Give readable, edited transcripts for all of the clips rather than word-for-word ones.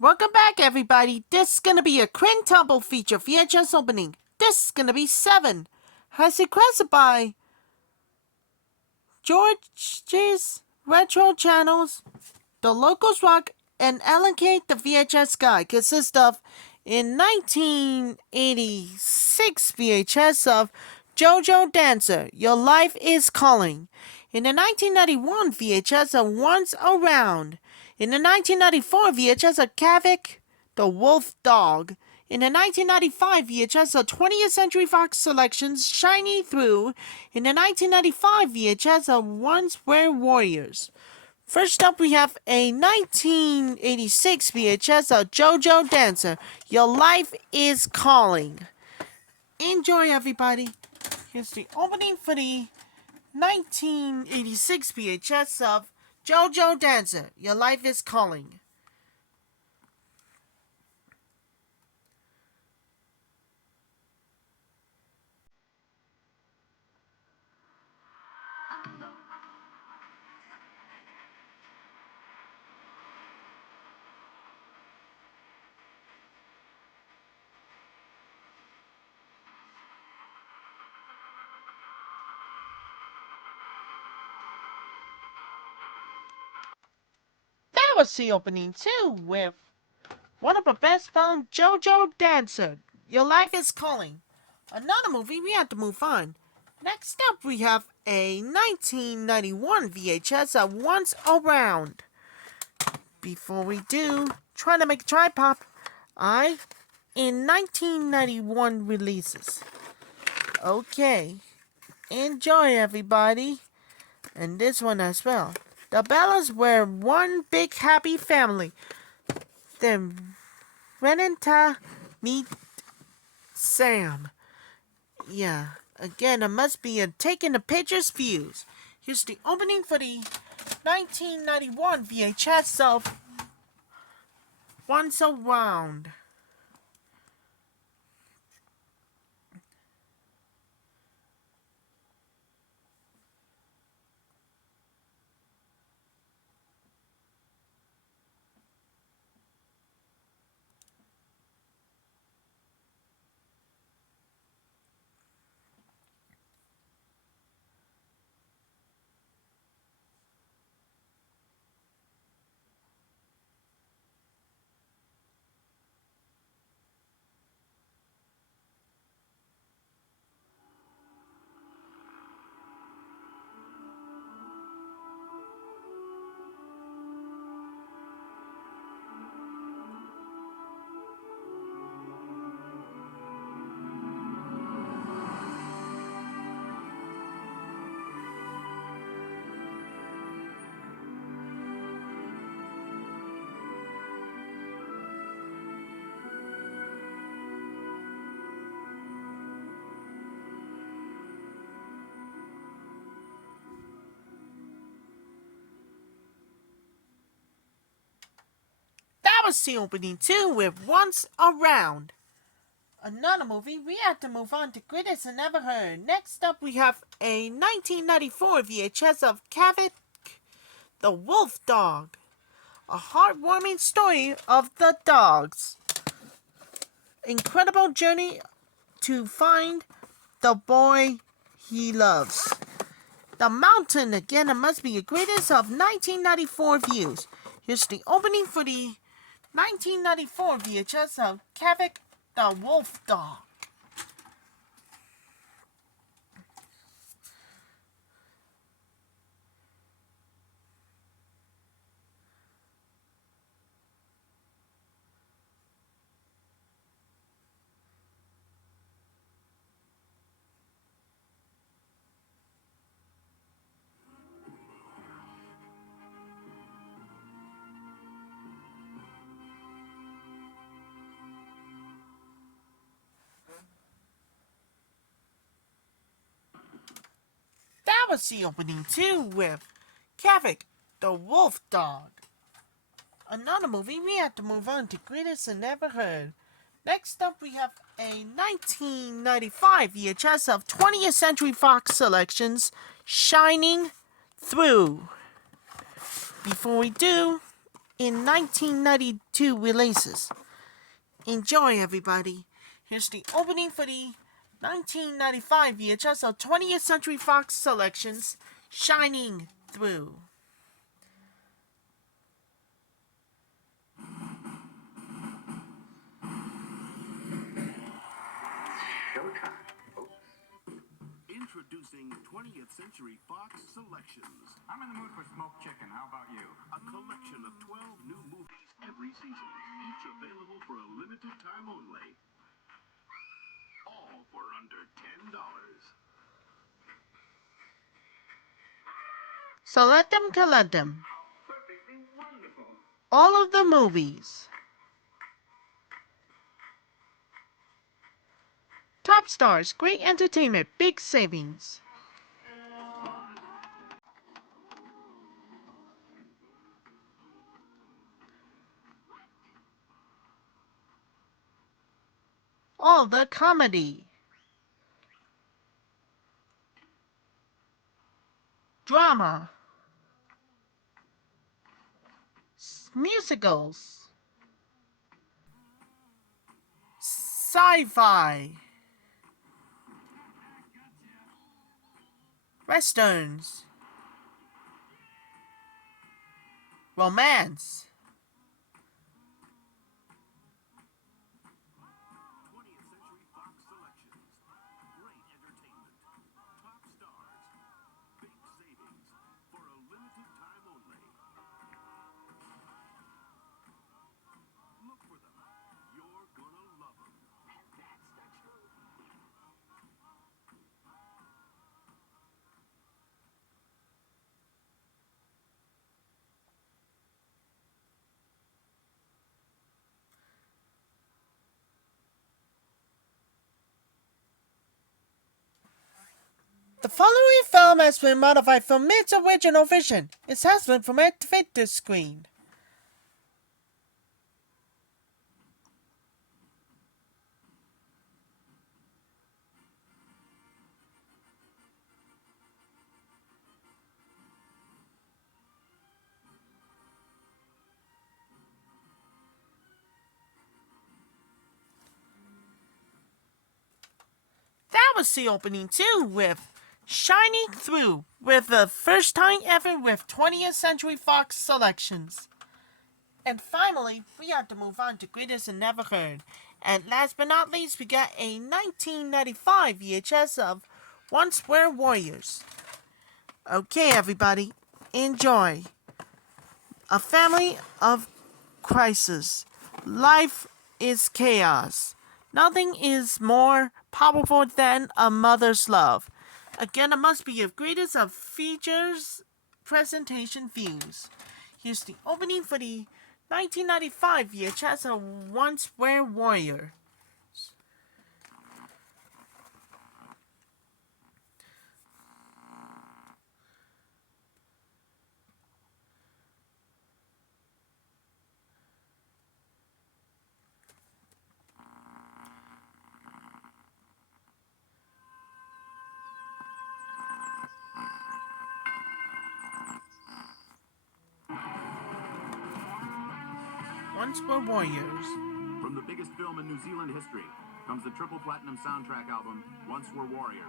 Welcome back, everybody. This is gonna be a Quintuple feature VHS opening. This is gonna be 7. Has requested by George's Retro Channels, TheLogosRock, and Alan K. The VHS Guy. Consists of in 1986 VHS of Jojo Dancer, Your Life is Calling. In the 1991 VHS of Once Around. In the 1994 VHS of Kavik The Wolf Dog. In the 1995 VHS of 20th Century Fox Selections Shiny Through. In the 1995 VHS of Once Were Warriors. First up, we have a 1986 VHS of Jojo Dancer, Your Life is Calling. Enjoy, everybody. Here's the opening for the 1986 VHS of Jojo Dancer, Your Life is Calling. That was the opening too, with one of the best found Jojo Dancer, Your Life is Calling. Another movie, we have to move on. Next up, we have a 1991 VHS of Once Around. Before we do, trying to make a tripod, in 1991 releases. Okay, enjoy, everybody, and this one as well. The Bellas were one big happy family. Then Renata meet Sam. Yeah, again, it must be a taking the pictures views. Here's the opening for the 1991 VHS of Once Around. That was the opening too, with Once Around. Another movie, we have to move on to Greatest I Never Heard. Next up, we have a 1994 VHS of Kavik The Wolf Dog. A heartwarming story of the dog's incredible journey to find the boy he loves. The Mountain, again, it must be the greatest of 1994 views. Here's the opening for the 1994 VHS of Kavik The Wolf Dog. That was the opening too, with Kavik The Wolf Dog. Another movie, we have to move on to Greatest I Never Heard. Next up, we have a 1995 VHS of 20th Century Fox Selections, Shining Through. Before we do, in 1992 releases. Enjoy, everybody. Here's the opening for the 1995 VHS of 20th Century Fox Selections, Shining Through. Introducing 20th Century Fox Selections. I'm in the mood for smoked chicken. How about you? A collection of 12 new movies every season, each available for a limited time only. All for under $10. So let them collect them. Perfectly wonderful. All of the movies. Top stars, great entertainment, big savings. All the comedy. Drama. Musicals. Sci-fi. Westerns. Romance. 20th Century Fox Selections. Great entertainment. Top stars. Big savings. For a limited time only. Look for them. You're gonna love them. And that's the truth. The following film has been modified from its original vision. It has been formatted to fit this screen. That was the opening too, with Shining Through, with the first time ever with 20th Century Fox Selections. And finally, we have to move on to Greatest and Never Heard. And last but not least, we got a 1995 VHS of Once Were Warriors. Okay, everybody, enjoy. A family of crisis. Life is chaos. Nothing is more powerful than a mother's love. Again, it must be of greatest of features presentation views. Here's the opening for the 1995 VHS of Once Were Warrior. Once Were Warriors. From the biggest film in New Zealand history comes the triple platinum soundtrack album, Once Were Warriors.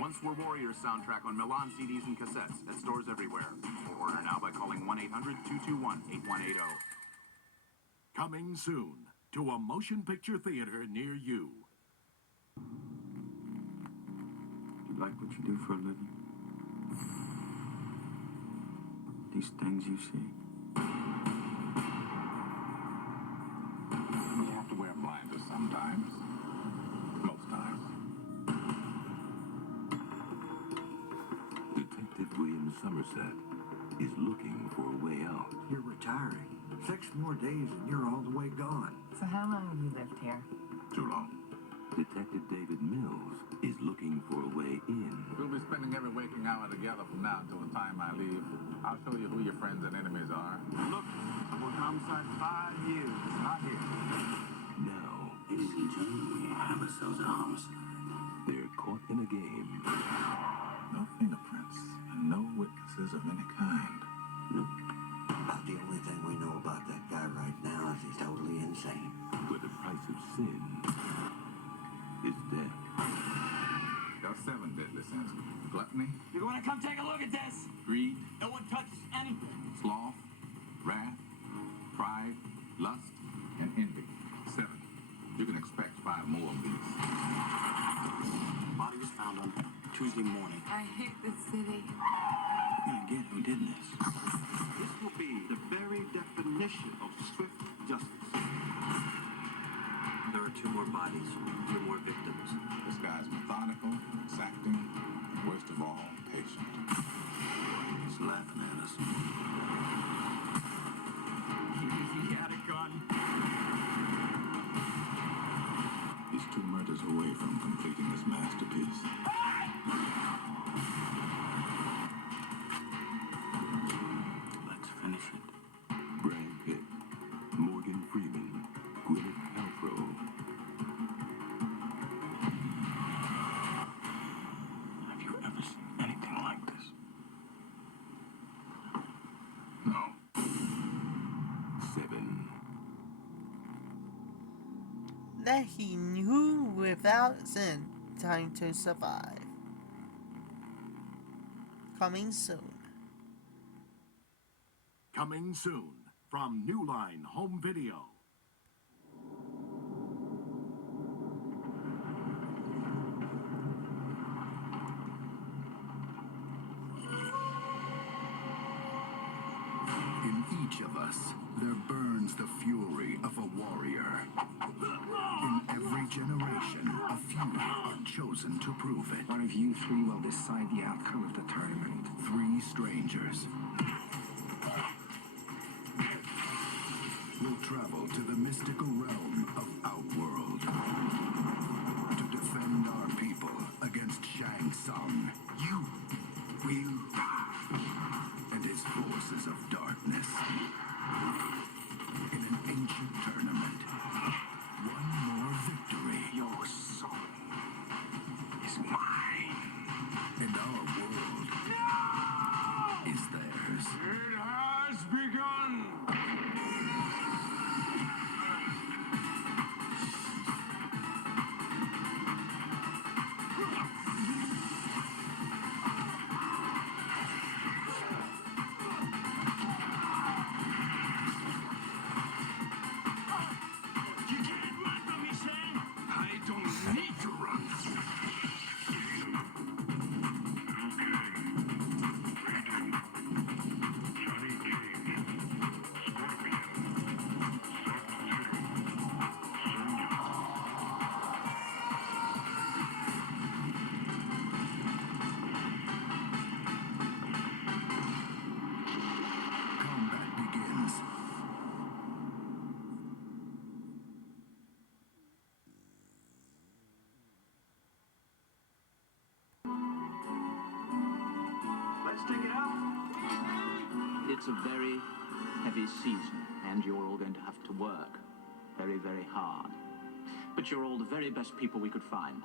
Once Were Warriors soundtrack on Milan CDs and cassettes at stores everywhere. Or order now by calling 1-800-221-8180. Coming soon to a motion picture theater near you. You like what you do for a living? These things you see? You have to wear blinders sometimes. Most times. Detective William Somerset is looking for a way out. You're retiring. 6 more days and you're all the way gone. So how long have you lived here? Too long. Detective David Mills is looking for a way in. We'll be spending every waking hour together from now until the time I leave. I'll show you who your friends and enemies are. Look, I worked homicide 5 years. Not here. themselves at harm's. They're caught in a game. No fingerprints and no witnesses of any kind. About the only thing we know about that guy right now is he's totally insane. Where the price of sin is death. There are 7 deadly sins. Gluttony, You want to come take a look at this? greed, No one touches anything. sloth, wrath, pride, lust, and envy. 7. You can expect 5 more of these. Body was found on Tuesday morning. I hate this city. We're gonna get who did this. This will be the very definition of swift justice. There are 2 more bodies, 2 more victims. This guy's methodical, exacting, and worst of all, patient. He's laughing at us. He had a gun. He's 2 murders away from completing his masterpiece. Let's finish it. Brad Pitt, Morgan Freeman, Gwyneth Paltrow. Have you ever seen anything like this? No. 7. That he knew without sin, time to survive. Coming soon. Coming soon from New Line Home Video. In each of us, there burns the fury of a warrior. In every generation, a few are chosen to prove it. One of you 3 will decide the outcome of the tournament. 3 strangers will travel to the mystical realm of Outworld to defend our people against Shang Tsung. You will and his forces of darkness in an ancient tournament. One more victory. Your soul is mine. And our world is theirs. It has begun! You can't run from me, Shane. I don't need to run. Combat begins. Let's take it out. It's a very heavy season, and you're all going to have to work very, very hard. But you're all the very best people we could find.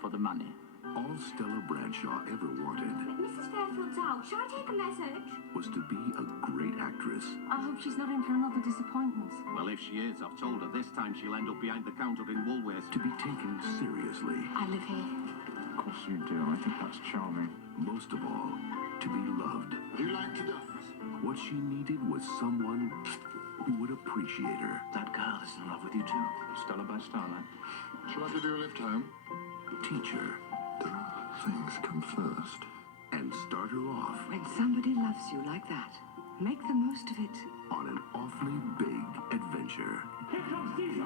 For the money. All Stella Bradshaw ever wanted Mrs. Fairfield's out. Shall I take a message? was to be a great actress. I hope she's not in for another disappointment. Well, if she is, I've told her this time she'll end up behind the counter in Woolworths. To be taken seriously. I live here. Of course you do. I think that's charming. Most of all, to be loved. You like to dance? What she needed was someone who would appreciate her. That girl is in love with you too. Stella by starlight. Shall I give you a lift home? Teach her. Things come first. And start her off When somebody loves you like that, make the most of it. on an awfully big adventure. Here comes Caesar.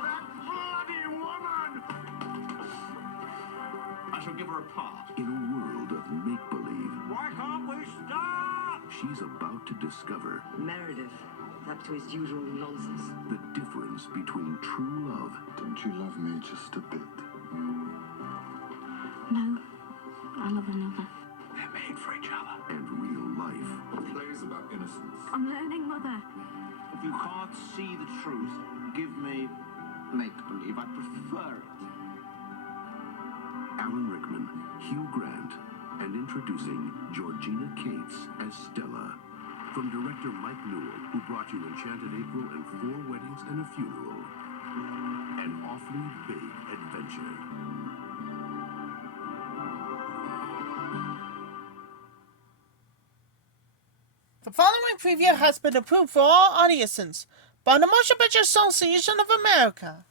That bloody woman! I shall give her a part. In a world of make-believe, Why can't we stop? she's about to discover Meredith, up to his usual nonsense. the difference between true love Don't you love me just a bit? No, I love another. They're made for each other. And real life. The play's about innocence. I'm learning, Mother. If you can't see the truth, give me make-believe. I prefer it. Alan Rickman, Hugh Grant, and introducing Georgina Cates as Stella. From director Mike Newell, who brought you Enchanted April and 4 Weddings and a Funeral. An awfully big adventure. The following preview has been approved for all audiences by the Motion Picture Association of America.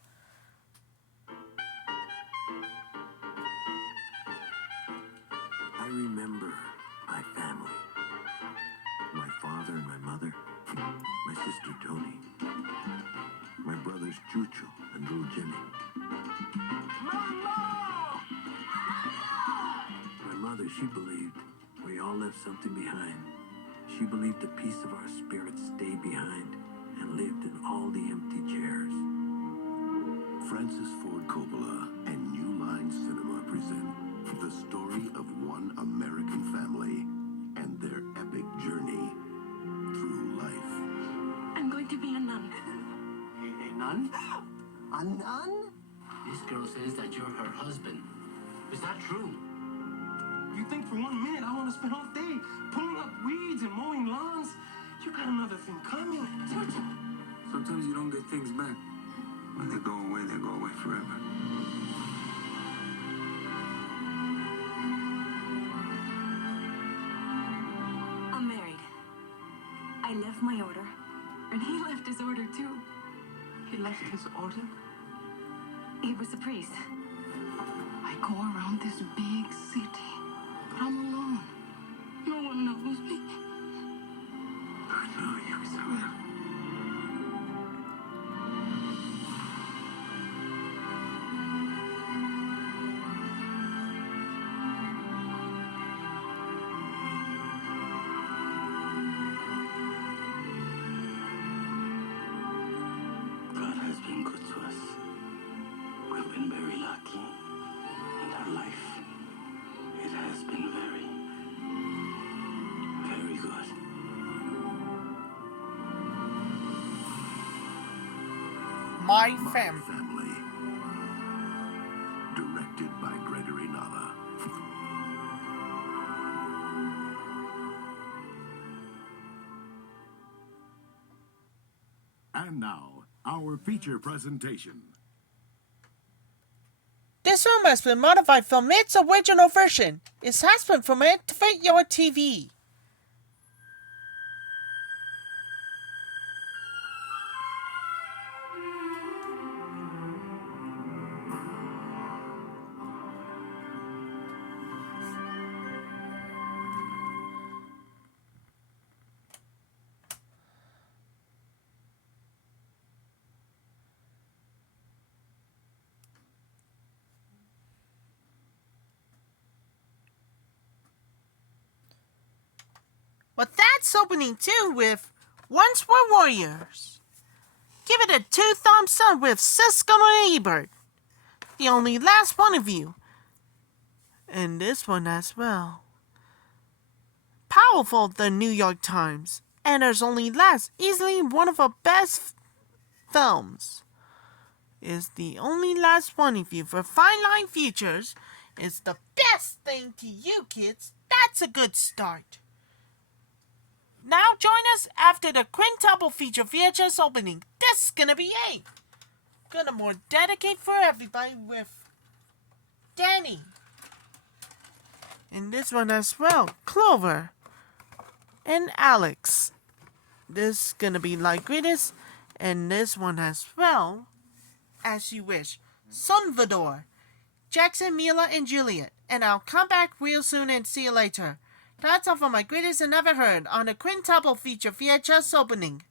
I remember my family. My father and my mother. My sister Tony. My brothers Jojo and little Jimmy. My mother, she believed we all left something behind. She believed a piece of our spirits stayed behind and lived in all the empty chairs. Francis Ford Coppola and New Line Cinema present the story of one American family and their epic journey through life. I'm going to be a nun. A nun? A nun? This girl says that you're her husband. Is that true? You think for 1 minute I want to spend all day pulling up weeds and mowing lawns? You got another thing coming. Jojo. Sometimes you don't get things back. When they go away forever. I'm married. I left my order, and he left his order too. He left his order? He was a priest. I go around this big city, but I'm alone. No one knows me. I know you, Isabel. God has been good to us. We've been very lucky. And our life, it has been very, very good. My My Family. Family. Directed by Gregory Nava. And now, our feature presentation. This film has been modified from its original version. It has been formatted to fit your TV. But that's opening too with Once Were Warriors. Give it a 2 thumbs up with Siskel and Ebert. The only last one of you. And this one as well. Powerful, the New York Times. And there's only last, easily one of our best films. Is the only last one of you for Fine Line Features. Is the best thing to you kids. That's a good start. Now join us after the Quintuple feature VHS opening. This is gonna be 8. Gonna more dedicate for everybody with Danny. And this one as well, Clover. And Alex. This is gonna be like greatest. And this one as well, As You Wish. Salvador. Jackson, Mila, and Juliet. And I'll come back real soon and see you later. That's all for my greatest and never heard on the Quintuple feature VHS opening.